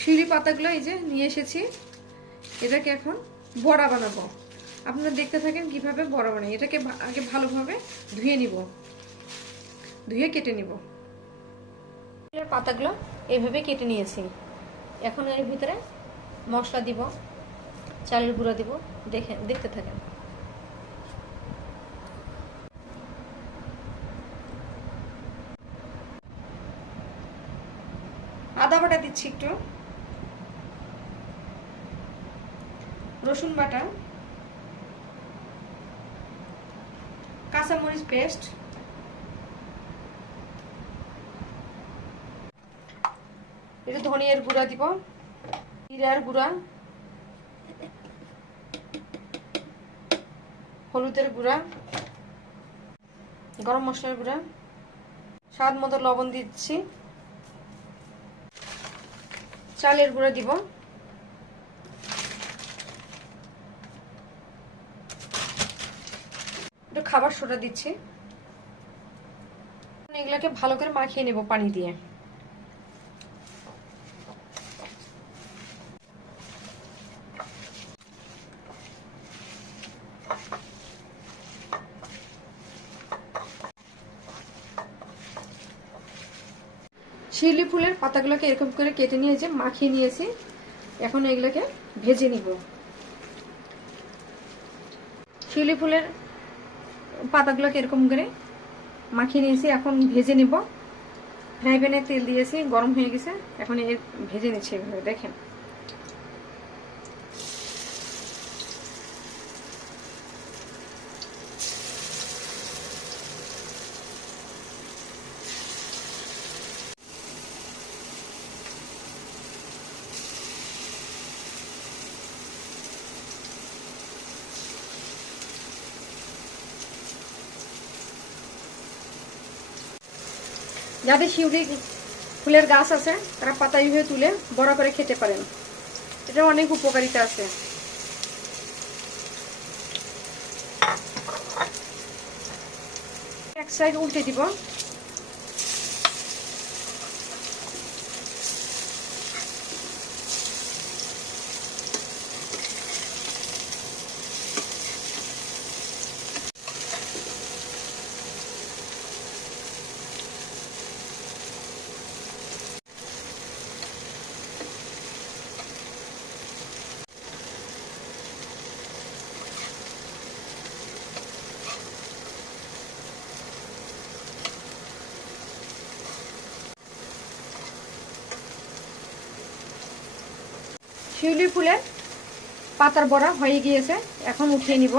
শিউলি পাতাগুলো এই যে নিয়ে এসেছি। এটাকে এখন বড়া বানাবো। আপনারা দেখতে থাকেন কীভাবে বড়া বানাই। এটাকে আগে ভালোভাবে ধুয়ে নিব। ধুয়ে কেটে নিব। পাতাগুলো এইভাবে কেটে নিয়েছি। এখন এর ভিতরে মশলা দিব চালের গুঁড়া দিব। দেখে দেখতে থাকেন। আদা বাটা দিচ্ছি একটু। রসুন বাটা, কাঁচামরিচ পেস্ট এটা ধনিয়ার গুঁড়া দিব, জিরার গুঁড়া, হলুদের গুঁড়া, গরম মশলার গুঁড়া, স্বাদ মতো লবণ দিচ্ছি। চালের গুঁড়া দিব। একটু খাবার সোডা দিচ্ছি। এগুলাকে ভালো করে মাখিয়ে নেব পানি দিয়ে। শিউলি ফুলের পাতাগুলোকে এরকম করে কেটে নিয়ে যে মাখিয়ে নিয়েছি, এখন এগুলোকে ভেজে নিব। শিউলি ফুলের পাতাগুলোকে এরকম করে মাখিয়ে নিয়েছি, এখন ভেজে নিব। ফ্রাই প্যানে তেল দিয়েছি, গরম হয়ে গেছে, এখন এর ভেজে নিচ্ছি এভাবে, দেখেন। যাদের শিউলি ফুলের গাছ আছে, তারা পাতা হয়ে তুলে বড় করে খেতে পারেন। এটা অনেক উপকারিতা আছে। এক সাইড উল্টে দিব। শিউলি ফুলের পাতার বড়া হয়ে গিয়েছে। এখন উঠিয়ে নিব।